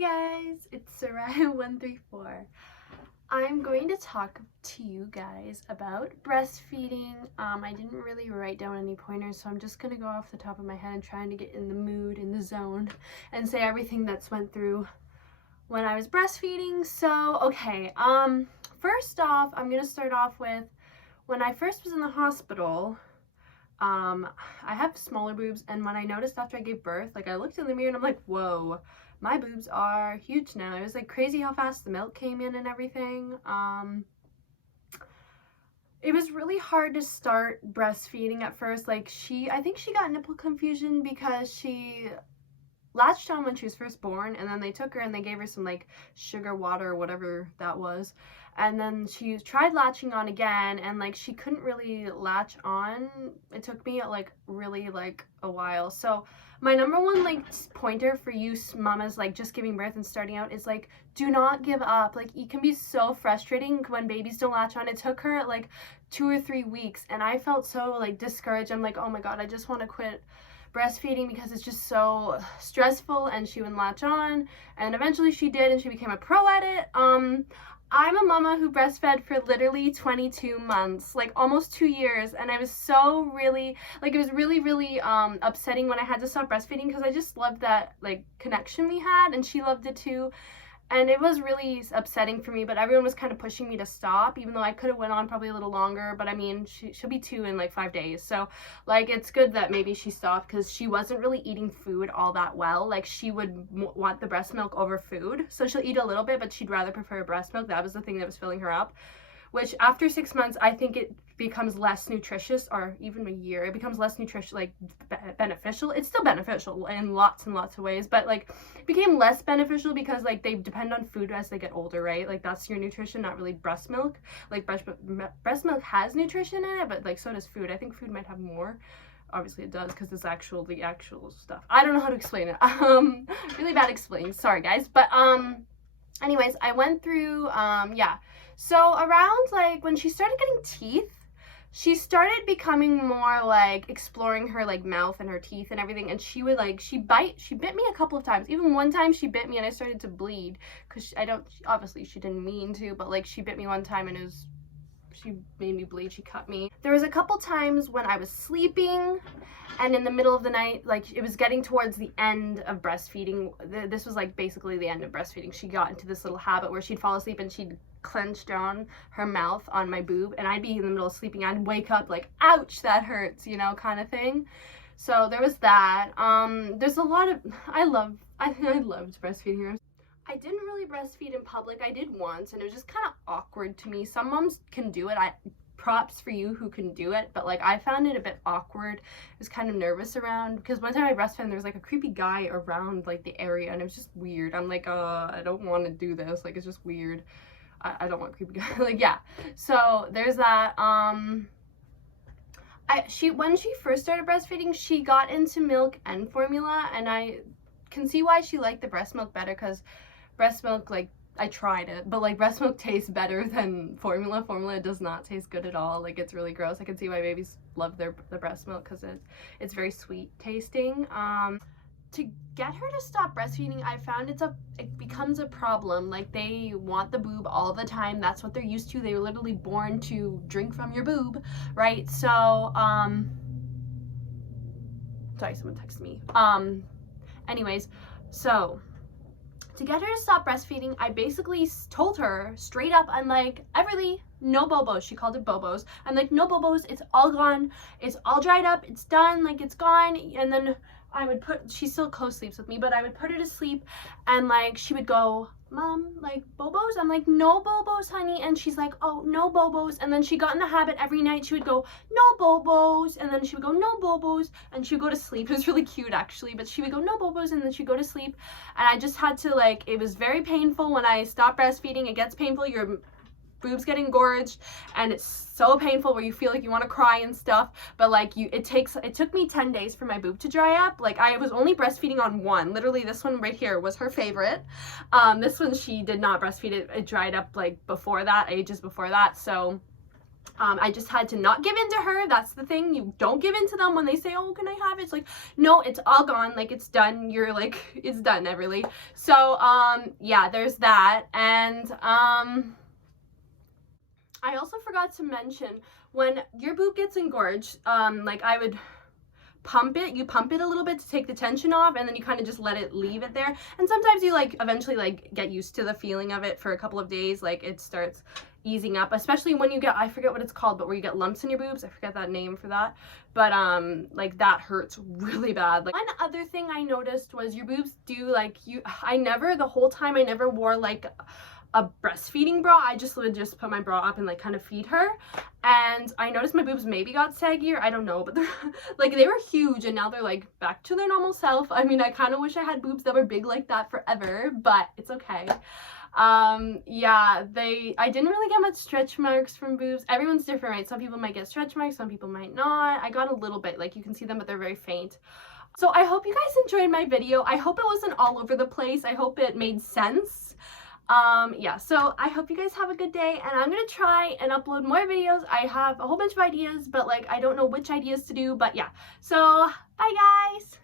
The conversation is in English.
Hey guys, it's Soraya134. I'm going to talk to you guys about breastfeeding. I didn't really write down any pointers, so I'm just gonna go off the top of my head and trying to get in the mood, in the zone, and say everything that's went through when I was breastfeeding. So, okay, first off, I'm gonna start off with when I first was in the hospital. I have smaller boobs, and when I noticed after I gave birth, like I looked in the mirror and I'm like, whoa, my boobs are huge now. It was like crazy how fast the milk came in and everything. It was really hard to start breastfeeding at first. Like I think she got nipple confusion because she latched on when she was first born, and then they took her and they gave her some like sugar water or whatever that was, and then she tried latching on again, and like she couldn't really latch on. It took me like really like a while. So my number one like pointer for you mamas like just giving birth and starting out is like, do not give up. Like, it can be so frustrating when babies don't latch on. It took her like 2 or 3 weeks, and I felt so like discouraged. I'm like, oh my god, I just want to quit breastfeeding because it's just so stressful, and she wouldn't latch on, and eventually she did, and she became a pro at it. I'm a mama who breastfed for literally 22 months, like almost 2 years, and I was so really, like, it was really upsetting when I had to stop breastfeeding because I just loved that like connection we had, and she loved it too. And it was really upsetting for me, but everyone was kind of pushing me to stop, even though I could have went on probably a little longer. But I mean, she'll be 2 in like 5 days. So like, it's good that maybe she stopped, because she wasn't really eating food all that well. Like, she would want the breast milk over food. So she'll eat a little bit, but she'd rather prefer breast milk. That was the thing that was filling her up. Which after 6 months, I think it becomes less nutritious, or even a year, it becomes less nutritious, like beneficial. It's still beneficial in lots and lots of ways, but like it became less beneficial because like they depend on food as they get older, right? Like that's your nutrition, not really breast milk. Like breast milk has nutrition in it, but like so does food. I think food might have more. Obviously it does, because it's the actual stuff. I don't know how to explain it. Really bad explaining. Sorry guys, but anyways, I went through yeah. So around like when she started getting teeth, she started becoming more like exploring her like mouth and her teeth and everything, and she would like, she bit me a couple of times. Even one time she bit me and I started to bleed, because obviously she didn't mean to, but like she bit me one time and she made me bleed. She cut me. There was a couple times when I was sleeping, and in the middle of the night, like it was getting towards the end of breastfeeding. This was like basically the end of breastfeeding. She got into this little habit where she'd fall asleep and she'd clench down her mouth on my boob, and I'd be in the middle of sleeping. I'd wake up like, ouch, that hurts, you know, kind of thing. So there was that. There's a lot of, I loved breastfeeding her. I didn't really breastfeed in public. I did once, and it was just kind of awkward to me. Some moms can do it. Props for you who can do it, but like I found it a bit awkward. I was kind of nervous around, because one time I breastfed and there was like a creepy guy around like the area, and it was just weird. I'm like, I don't want to do this. Like, it's just weird. I don't want creepy guy. Like, yeah. So there's that. When she first started breastfeeding, she got into milk and formula, and I can see why she liked the breast milk better, because breast milk, like, I tried it, but like breast milk tastes better than formula. Formula does not taste good at all. Like, it's really gross. I can see why babies love the breast milk, because it's very sweet tasting. To get her to stop breastfeeding, I found it becomes a problem. Like, they want the boob all the time. That's what they're used to. They were literally born to drink from your boob, right? So sorry, someone texted me. Anyways, so to get her to stop breastfeeding, I basically told her straight up, I'm like, Everly, no bobos. She called it bobos. I'm like, no bobos, it's all gone. It's all dried up. It's done. Like, it's gone. And then I would she still co-sleeps with me, but I would put her to sleep, and like she would go, Mom, like, bobos? I'm like, no bobos, honey. And she's like, oh, no bobos. And then she got in the habit every night. She would go, no bobos. And then she would go, no bobos. And she would go to sleep. It was really cute, actually. But she would go, no bobos. And then she'd go to sleep. And I just had to, like, it was very painful when I stopped breastfeeding. It gets painful. Your boobs get engorged, and it's so painful where you feel like you want to cry and stuff, but like it took me 10 days for my boob to dry up. Like, I was only breastfeeding on one. Literally, this one right here was her favorite. This one she did not breastfeed. It dried up like before that, ages before that. So I just had to not give in to her. That's the thing. You don't give in to them when they say, oh, can I have it? It's like, no, it's all gone. Like, it's done. You're like, it's done, Everly. So, yeah, there's that. And, I also forgot to mention, when your boob gets engorged, like, I would pump it. You pump it a little bit to take the tension off, and then you kind of just let it leave it there. And sometimes you, like, eventually, like, get used to the feeling of it for a couple of days. Like, it starts easing up, especially when you get, I forget what it's called, but where you get lumps in your boobs. I forget that name for that. But, like, that hurts really bad. Like, one other thing I noticed was your boobs do, like, the whole time I never wore, like, a breastfeeding bra. I just would just put my bra up and like kind of feed her, and I noticed my boobs maybe got saggier, I don't know, but they're like, they were huge and now they're like back to their normal self. I mean, I kind of wish I had boobs that were big like that forever, but it's okay. Yeah, I didn't really get much stretch marks from boobs. Everyone's different, right? Some people might get stretch marks, some people might not. I got a little bit, like you can see them, but they're very faint. So I hope you guys enjoyed my video. I hope it wasn't all over the place. I hope it made sense. Yeah, so I hope you guys have a good day, and I'm gonna try and upload more videos. I have a whole bunch of ideas, but like I don't know which ideas to do, but yeah. So bye guys.